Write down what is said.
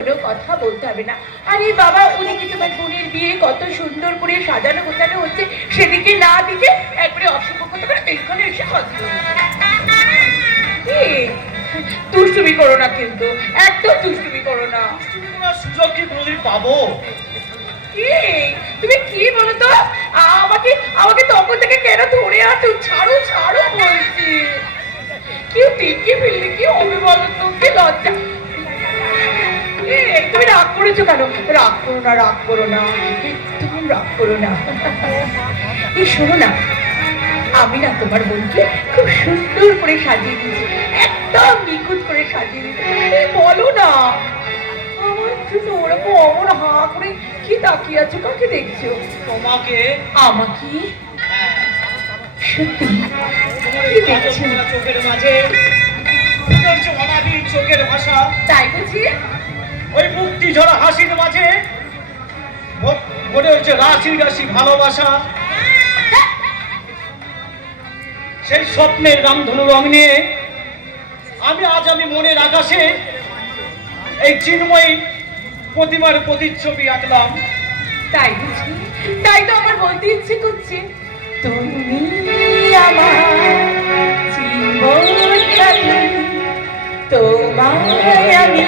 কোনো কথা বলতে হবে না। আরে বাবা, ওদিকে তোমার বোনের বিয়ে কত সুন্দর করে সাজানো গোছানো হচ্ছে, সেদিকে না দিকে একবারে অশুভক্ষত করে এখানে এসে কথা দুষ্টুমি করো না, কিন্তু একদম দুষ্টুমি করো না। সুযোগ কি কোনোদিন পাবো? তুমি কি বলো তো? আমাকে আমাকে তখন থেকে কেন ধরে আছো? ছাড়ো ছাড়ো বলছি। কি টিকে ফেললে কি হবে বলো তো? কি লজ্জা। তুমি রাগ করেছো কেন? রাগ করো না, রাগ করো না, একদম রাগ করো না। এই শোনো না, আমি না তোমার বোনকে খুব সুন্দর করে সাজিয়ে দিয়েছি, একদম নিখুঁত করে সাজিয়ে দিয়েছি। বলো না, আমার জন্য ওরকম অমন হা করে কি তাকিয়ে আছো? কাকে দেখছো? তোমাকে। আমাকে? সত্যি? চোখের মাঝে অনাবিল চোখের ভাষা, তাই বুঝি? ওই মুক্তি ঝরা হাসির মাঝে মনে হচ্ছে রাশি রাশি ভালোবাসা। সেই স্বপ্নের রামধনু রং নিয়ে আমি মনের আকাশে এই চিন্ময়ী প্রতিমার প্রতিচ্ছবি আঁকলাম। তাই বুঝি? তাই তো আমার বলতে ইচ্ছে করছে, তুমি আমার জীবন সাথী, তোমায় আমি